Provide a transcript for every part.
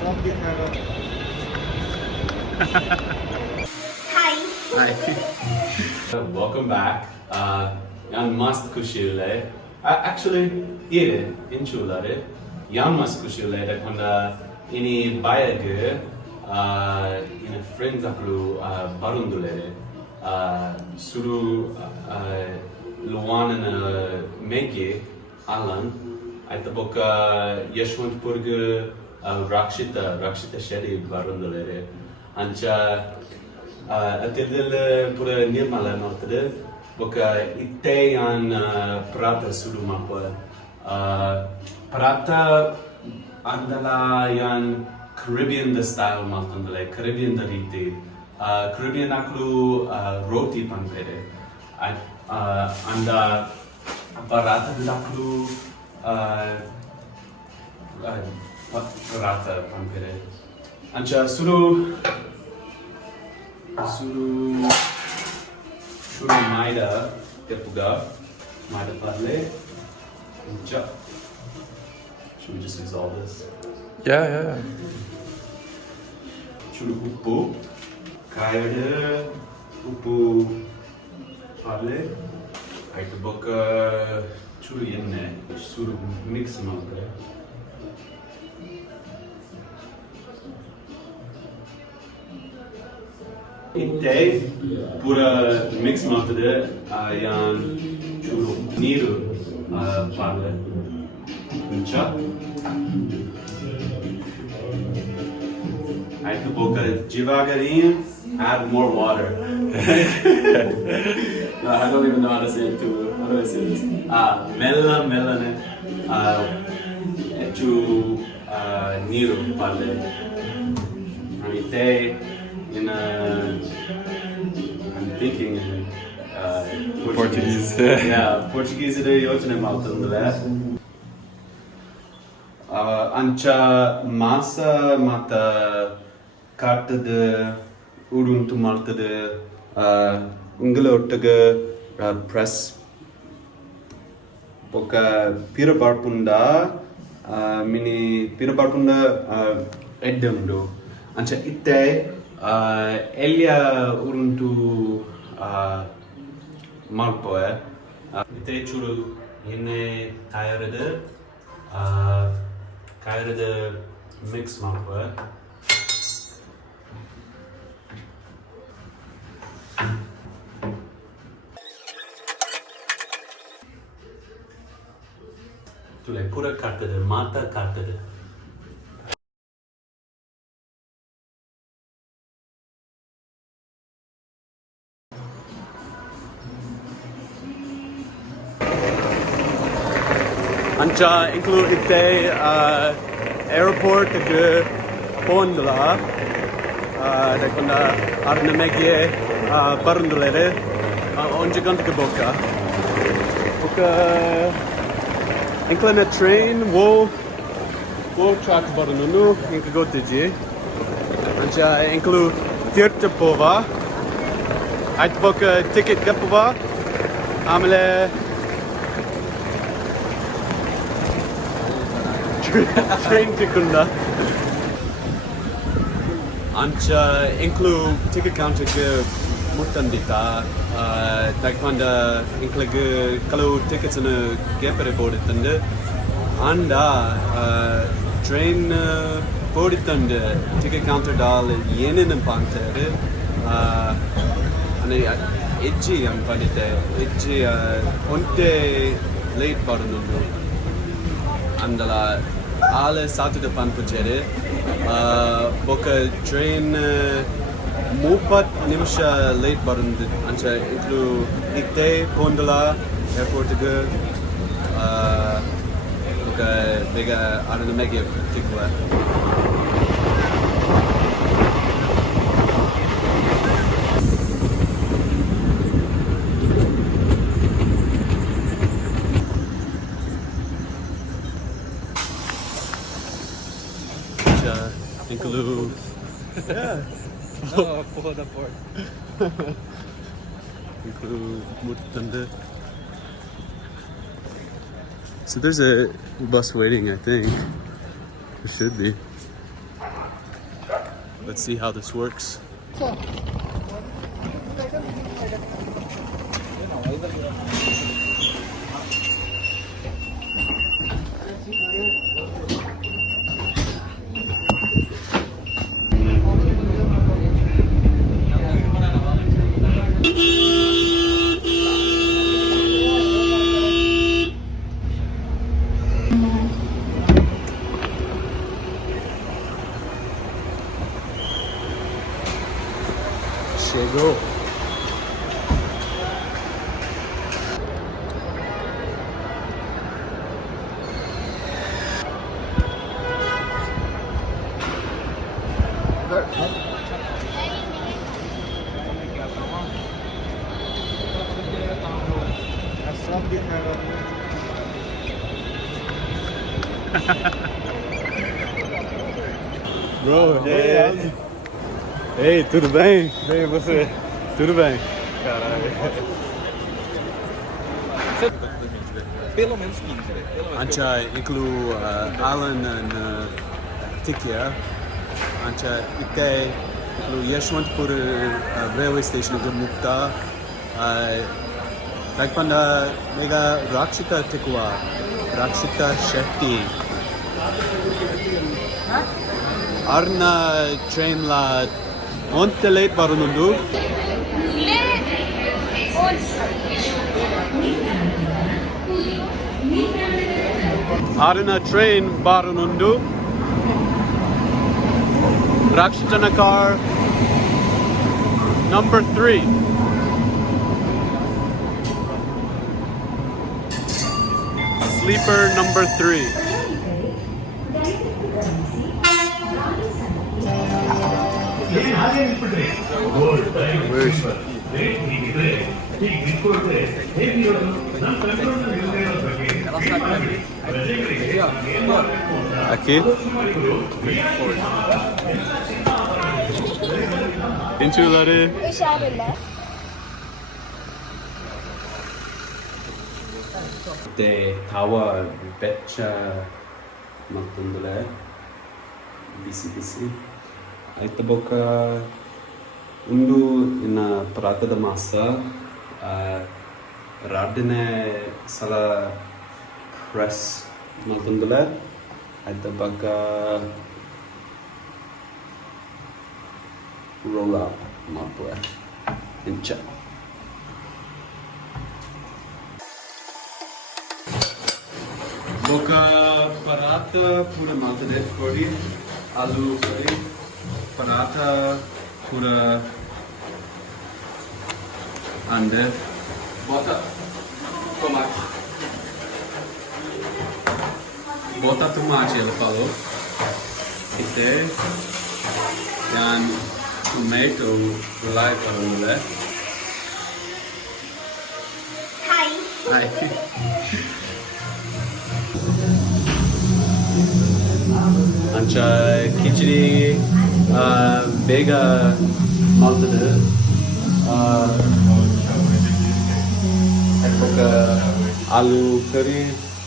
Hi. Hi. Welcome back. Yan mast kushile. Actually, here in Chulare, yan mast kushile. That when any bayag, in a friends aklu barundulere. Suru Luan and Mege Alan. I book Yeshwantpurg Rakshitha Sheri barundulere. Ancha Atildil pura nirmala notade boka ite an prata sudu mapa prata andala yan Caribbean the style maltandale Caribbean the riti Caribbean aklu roti panpere anda parata daklu parata panpere ancha sudu Shuru Maida Tepuga Maida Padle Cha. Should we just use all this? Yeah. Shuru Upu Kaide Upu Padle Aita Boka Shuru Yenne Shuru Mix Matre Ite pura mix matade yan churu niru parle. Ncha. I to boca devagarinho, add more water. No, I don't even know how to say it too. How do I say this? Melane. To niru parle. Ite in I'm thinking Portuguese. Yeah, Portuguese ಇದೆ ಯೋಚನೆ ಮಾಡ್ತಂದ್ರೆ ಅಂಚ ಮಾಸ ಮತ್ತ ಕಾಟದ ಉಡುಂಟು ಮಾಡ್ತದೆ ಇಂಗಲ ಒಟ್ಟಿಗೆ press ఒక పిరబార్పుండ mini పిరబార్పుండ ఎడ్డండు అంచ ఇtte Elia uruntu malpoe. Ite churu yene tayarede mix malpoe. Tule pura kartede, mata kartede. Ancha include ite airport ke pondla da kunda arne megye parundulere onje gant ke boka incline train wo track barununu inka gotiji ancha include tirtapova ait boka ticket kapova amle train tikunda ancha include ticket counter ke mutandita taekwondo include kalau tickets na gepare boditande anda train boditande ticket counter dal yenene pantere ane edji am panite edji onte late barunundu andala alle satu depan pujere boka train mupat nimisha late barund ancha itlu itte pondala airport ge boka bega arana mege tikwa include Pull the port. include Mutanda. So there's a bus waiting, I think. There should be. Let's see how this works. Chegou. Bro, Ei, tudo bem? Bem, e você? Tudo bem. Caralho. Pelo menos 15, né? Ancha incluo Alan and Tikia. Ancha itte incluo Yeshwantpur railway station of Mukta. Like panda mega Rakshitha tikwa. Rakshitha Shetty. Arna train la onte late varunundu. Arna train varunundu. Rakshitana car number 3. Sleeper number 3. Aqui? Inçuları. De tawa betcha magtundule. Bisi. Aita boka undu ina pratada masa radine sala press magtundule. Aita boka roll up mapua incha. Boka paratha pura maltade kodi alu kodi paratha pura ande bota tomate ela falou ite yan tomato rely para mulher. Hi. Ancha khichdi bega maltade boka alu curry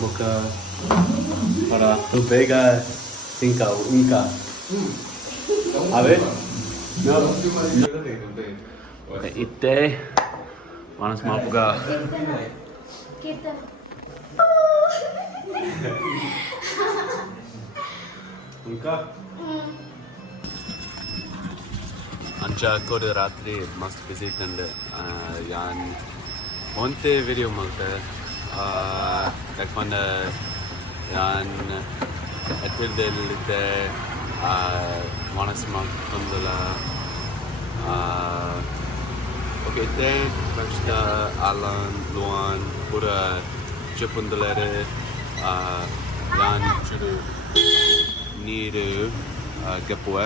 boka para tu bega tinka unka ave no itte manas mapuga Kirtan. unka ancha kode ratri mast visit and yan onte video malte like panda yan atil delite manas magtundala okay then Rakshitha Alan Luan pura chepundalere yan chudu need gapua